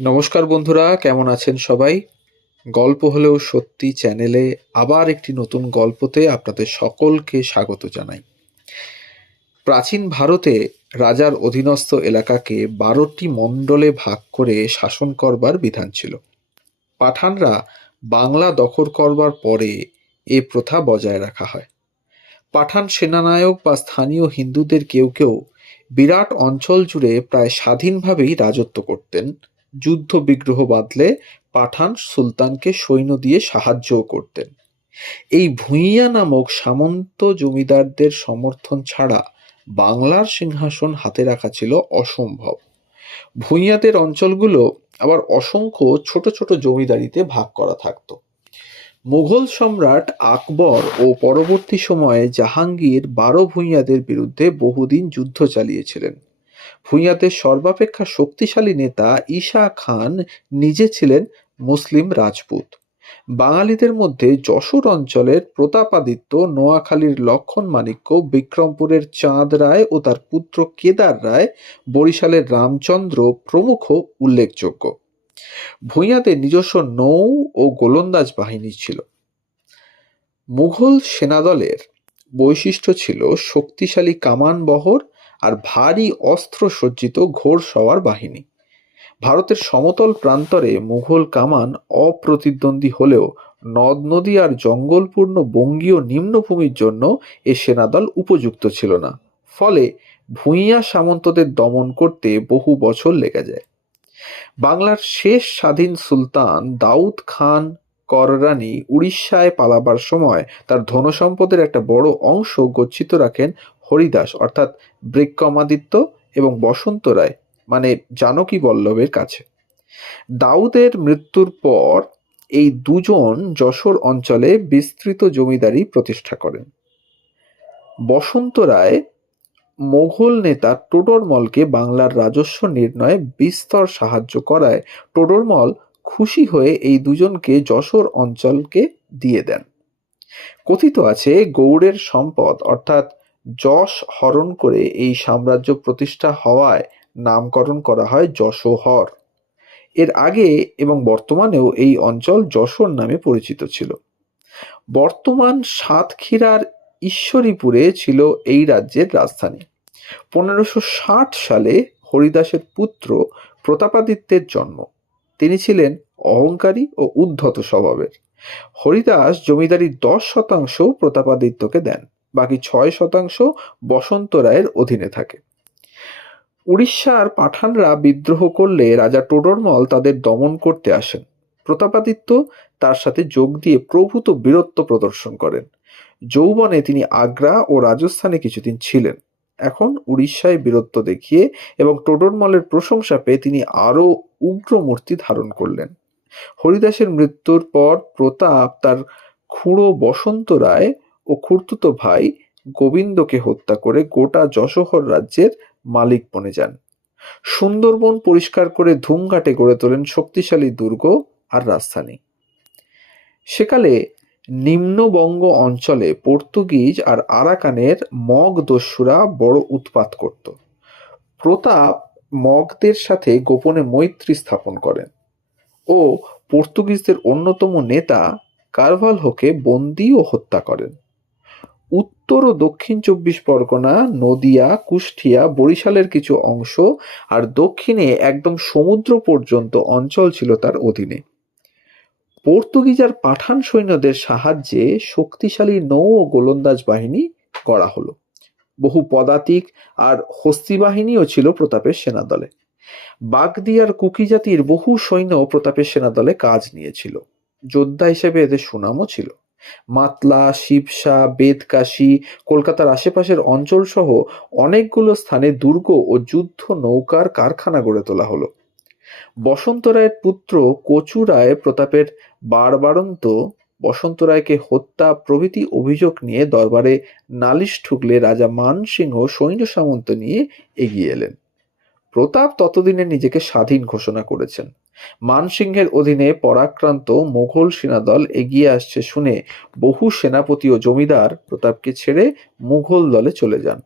নমস্কার বন্ধুরা, কেমন আছেন সবাই? গল্প হলেও সত্যি চ্যানেলে আবার একটি নতুন গল্পতে আপনাদের সকলকে স্বাগত জানাই। প্রাচীন ভারতে রাজার অধীনস্থ এলাকাকে বারোটি মণ্ডলে ভাগ করে শাসন করবার বিধান ছিল। পাঠানরা বাংলা দখল করবার পরে এ প্রথা বজায় রাখা হয়। পাঠান সেনানায়ক বা স্থানীয় হিন্দুদের কেউ কেউ বিরাট অঞ্চল জুড়ে প্রায় স্বাধীনভাবেই রাজত্ব করতেন। যুদ্ধ বিগ্রহ বাঁধলে পাঠান সুলতানকে সৈন্য দিয়ে সাহায্যও করতেন। এই ভূঁইয়া নামক সামন্ত জমিদারদের সমর্থন ছাড়া বাংলার সিংহাসন হাতে রাখা ছিল অসম্ভব। ভূঁইয়াদের অঞ্চলগুলো আবার অসংখ্য ছোট ছোট জমিদারিতে ভাগ করা থাকতো। মুঘল সম্রাট আকবর ও পরবর্তী সময়ে জাহাঙ্গীর বারো ভূঁইয়াদের বিরুদ্ধে বহুদিন যুদ্ধ চালিয়েছিলেন। ভূঁইয়াদের সর্বাপেক্ষা শক্তিশালী নেতা ঈশা খান নিজে ছিলেন মুসলিম রাজপুত। বাঙালিদের মধ্যে যশোর অঞ্চলের প্রতাপাদিত্য নোয়াখালীর লক্ষণ মাণিক্য, বিক্রমপুরের চাঁদ রায় ও তার পুত্র কেদার রায় বরিশালের রামচন্দ্র প্রমুখ উল্লেখযোগ্য। ভূঁইয়াদের নিজস্ব নৌ ও গোলন্দাজ বাহিনী ছিল। মুঘল সেনাদলের বৈশিষ্ট্য ছিল শক্তিশালী কামান বহর আর ভারী অস্ত্র সজ্জিত ঘোড়সওয়ার বাহিনী। ভারতের সমতল প্রান্তরে মুঘল কামান অপ্রতিদ্বন্দ্বী হলেও নদ নদী আর জঙ্গলপূর্ণ বঙ্গীয় নিম্নভূমির জন্য এ সেনাদল উপযুক্ত ছিল না। ফলে ভূঁইয়া সামন্তদের দমন করতে বহু বছর লেগে যায়। বাংলার শেষ স্বাধীন সুলতান দাউদ খান কররানী উড়িষ্যায় পালাবার সময় তার ধনসম্পদের একটা বড় অংশ গচ্ছিত রাখেন হরিদাস, অর্থাৎ বৃক্কমাদিত্য এবং বসন্ত রায় মানে জানকী বল্লভের কাছে। দাউদের মৃত্যুর পর এই দুজন যশোর অঞ্চলে বিস্তৃত জমিদারি প্রতিষ্ঠা করেন। বসন্ত রায় মোঘল নেতা টোডরমলকে বাংলার রাজস্ব নির্ণয়ে বিস্তর সাহায্য করায় টোডরমল খুশি হয়ে এই দুজনকে যশোর অঞ্চলকে দিয়ে দেন। কথিত আছে গৌড়ের সম্পদ, অর্থাৎ যশ হরণ করে এই সাম্রাজ্য প্রতিষ্ঠা হওয়ায় নামকরণ করা হয় যশোহর। এর আগে এবং বর্তমানেও এই অঞ্চল যশোর নামে পরিচিত ছিল। বর্তমান সাতক্ষীরার ঈশ্বরীপুরে ছিল এই রাজ্যের রাজধানী। পনেরোশো সালে হরিদাসের পুত্র প্রতাপাদিত্যের জন্ম। তিনি ছিলেন অহংকারী ও উদ্ধত স্বভাবের। হরিদাস জমিদারি দশ শতাংশ প্রতাপাদিত্যকে দেন। বাকি ছয় শতাংশ বসন্ত রায়ের অধীনে থাকে। উড়িষ্যার পাঠানরা বিদ্রোহ করলে রাজা টোডরমল তাদের দমন করতে আসেন। প্রতাপাদিত্য তার সাথে যোগ দিয়ে প্রভূত বীরত্ব প্রদর্শন করেন। যৌবনে তিনি আগ্রা ও রাজস্থানে কিছুদিন ছিলেন। এখন উড়িষ্যায় বীরত্ব দেখিয়ে এবং টোডরমলের প্রশংসা পেয়ে তিনি আরও উগ্র মূর্তি ধারণ করলেন। হরিদাসের মৃত্যুর পর প্রতাপ তার খুঁড়ো বসন্ত রায় ও খুর্তুতো ভাই গোবিন্দকে হত্যা করে গোটা যশোহর রাজ্যের মালিক বনে যান। সুন্দরবন পরিষ্কার করে ধুমঘাটে গড়ে তোলেন শক্তিশালী দুর্গ আর রাজধানী। সেকালে নিম্নবঙ্গ অঞ্চলে পর্তুগিজ আর আরাকানের মগ দস্যুরা বড় উৎপাত করত। প্রতাপ মগদের সাথে গোপনে মৈত্রী স্থাপন করেন ও পর্তুগিজদের অন্যতম নেতা কারভালহোকে বন্দি ও হত্যা করেন। উত্তর ও দক্ষিণ চব্বিশ পরগনা, নদিয়া, কুষ্টিয়া, বরিশালের কিছু অংশ আর দক্ষিণে একদম সমুদ্র পর্যন্ত অঞ্চল ছিল তার অধীনে। পর্তুগিজ আর পাঠান সৈন্যদের সাহায্যে শক্তিশালী নৌ ও গোলন্দাজ বাহিনী গড়া হলো। বহু পদাতিক আর হস্তি বাহিনীও ছিল প্রতাপের সেনাদলে। বাগদিয়ার কুকি জাতির বহু সৈন্য প্রতাপের সেনাদলে কাজ নিয়েছিল। যোদ্ধা হিসেবে এদের সুনামও ছিল। মাতলা, শিবসা, বেদকাশি, কলকাতার আশেপাশের অঞ্চল সহ অনেকগুলো স্থানে দুর্গ ও যুদ্ধ নৌকার কারখানা গড়ে তোলা হলো। বসন্ত রায়ের পুত্র কচু রায় প্রতাপের বারবারন্ত বসন্ত রায়কে হত্যা, প্রভৃতি অভিযোগ নিয়ে দরবারে নালিশ ঠুকলে রাজা মানসিংহ সৈন্য সামন্ত নিয়ে এগিয়ে এলেন। প্রতাপ ততদিনে নিজেকে স্বাধীন ঘোষণা করেছেন। মানসিংহের অধীনে পরাক্রান্ত মোঘল সেনাদল এগিয়ে আসছে শুনে বহু সেনাপতি ও জমিদার প্রতাপকে ছেড়ে মুঘল দলে চলে যান।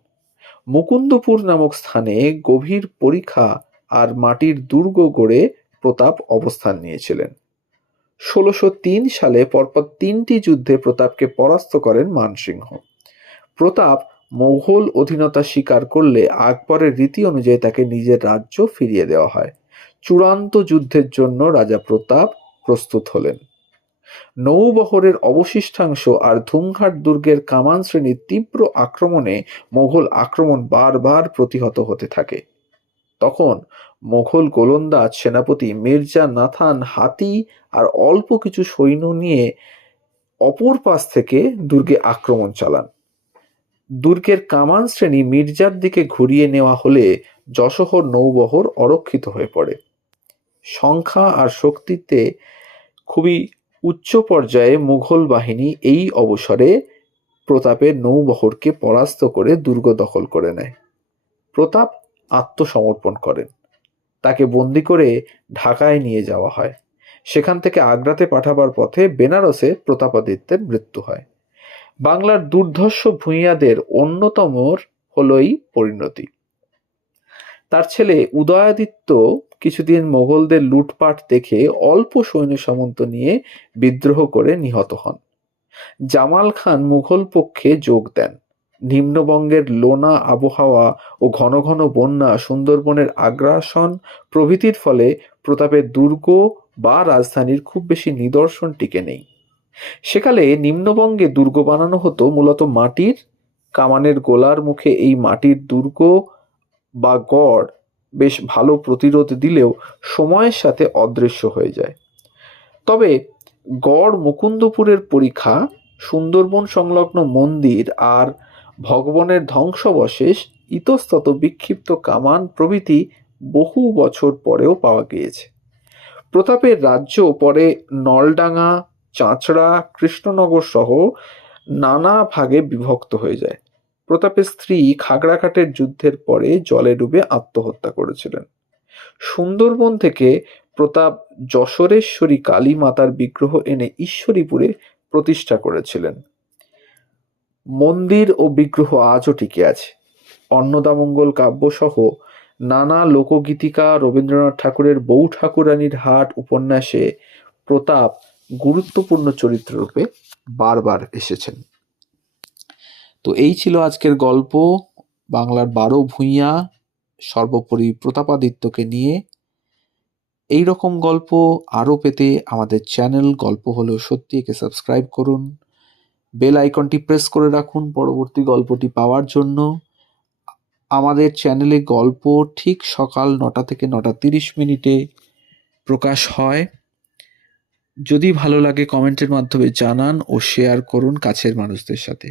মুকুন্দপুর নামক স্থানে গভীর পরীক্ষা আর মাটির দুর্গ গড়ে প্রতাপ অবস্থান নিয়েছিলেন। ষোলোশো সালে পরপর তিনটি যুদ্ধে প্রতাপকে পরাস্ত করেন মানসিংহ। প্রতাপ মোঘল অধীনতা স্বীকার করলে আকবরের রীতি অনুযায়ী তাকে নিজের রাজ্য ফিরিয়ে দেওয়া হয়। চূড়ান্ত যুদ্ধের জন্য রাজা প্রতাপ প্রস্তুত হলেন। নৌবহরের অবশিষ্টাংশ আর ধুমঘাট দুর্গের কামান শ্রেণির তীব্র আক্রমণে মোঘল আক্রমণ বারবার প্রতিহত হতে থাকে। তখন মোঘল গোলন্দাজ সেনাপতি মির্জা নাথান হাতি আর অল্প কিছু সৈন্য নিয়ে অপর পাশ থেকে দুর্গে আক্রমণ চালান। দুর্গের কামান শ্রেণি মির্জার দিকে ঘুরিয়ে নেওয়া হলে যশোহর নৌবহর অরক্ষিত হয়ে পড়ে। সংখ্যা আর শক্তিতে খুবই উচ্চ পর্যায়ে মুঘল বাহিনী এই অবসরে প্রতাপের নৌবহরকে পরাস্ত করে দুর্গ দখল করে নেয়। প্রতাপ আত্মসমর্পণ করেন। তাকে বন্দি করে ঢাকায় নিয়ে যাওয়া হয়। সেখান থেকে আগ্রাতে পাঠাবার পথে বেনারসে প্রতাপাদিত্যের মৃত্যু হয়। বাংলার দুর্ধর্ষ ভূঁইয়াদের অন্যতমর হলই পরিণতি। তার ছেলে উদয়াদিত্য কিছুদিন মোগলদের লুটপাট দেখে অল্প সৈন্য সামন্ত নিয়ে বিদ্রোহ করে নিহত হন। জামাল খান মুঘল পক্ষে যোগ দেন। নিম্নবঙ্গের লোনা আবহাওয়া ও ঘন ঘন বন্যা সুন্দরবনের আগ্রাসন প্রভৃতির ফলে প্রতাপের দুর্গ বা রাজধানীর খুব বেশি নিদর্শন টিকে নেই। সেকালে নিম্নবঙ্গে দুর্গ বানানো হতো মূলত মাটির। কামানের গোলার মুখে এই মাটির দুর্গ বা গড় বেশ ভালো প্রতিরোধ দিলেও সময়ের সাথে অদৃশ্য হয়ে যায়। তবে গড় মুকুন্দপুরের পরীক্ষা, সুন্দরবন সংলগ্ন মন্দির আর ভগবানের ধ্বংসাবশেষ, ইতস্তত বিক্ষিপ্ত কামান প্রভৃতি বহু বছর পরেও পাওয়া গিয়েছে। প্রতাপের রাজ্য পরে নলডাঙ্গা, চাঁচড়া, কৃষ্ণনগর সহ নানা ভাগে বিভক্ত হয়ে যায়। প্রতাপের স্ত্রী খাগড়াঘাটের যুদ্ধের পরে জলে ডুবে আত্মহত্যা করেছিলেন। সুন্দরবন থেকে প্রতাপ যশোরেশ্বরী কালী মাতার বিগ্রহ এনে ঈশ্বরীপুরে প্রতিষ্ঠা করেছিলেন। মন্দির ও বিগ্রহ আজও টিকে আছে। অন্নদামঙ্গল কাব্যসহ নানা লোকগীতিকা রবীন্দ্রনাথ ঠাকুরের বউ ঠাকুরানীর হাট উপন্যাসে প্রতাপ গুরুত্বপূর্ণ চরিত্ররূপে বারবার এসেছেন। তো এই ছিল আজকের গল্প বাংলার বারো ভূঁইয়া, সর্বোপরি প্রতাপাদিত্যকে নিয়ে। এই রকম গল্প আরও পেতে আমাদের চ্যানেল গল্প হলেও সত্যি একে সাবস্ক্রাইব করুন। বেল আইকনটি প্রেস করে রাখুন পরবর্তী গল্পটি পাওয়ার জন্য। আমাদের চ্যানেলে গল্প ঠিক সকাল নটা থেকে নটা তিরিশ মিনিটে প্রকাশ হয়। যদি ভালো লাগে কমেন্টের মাধ্যমে জানান ও শেয়ার করুন কাছের মানুষদের সাথে।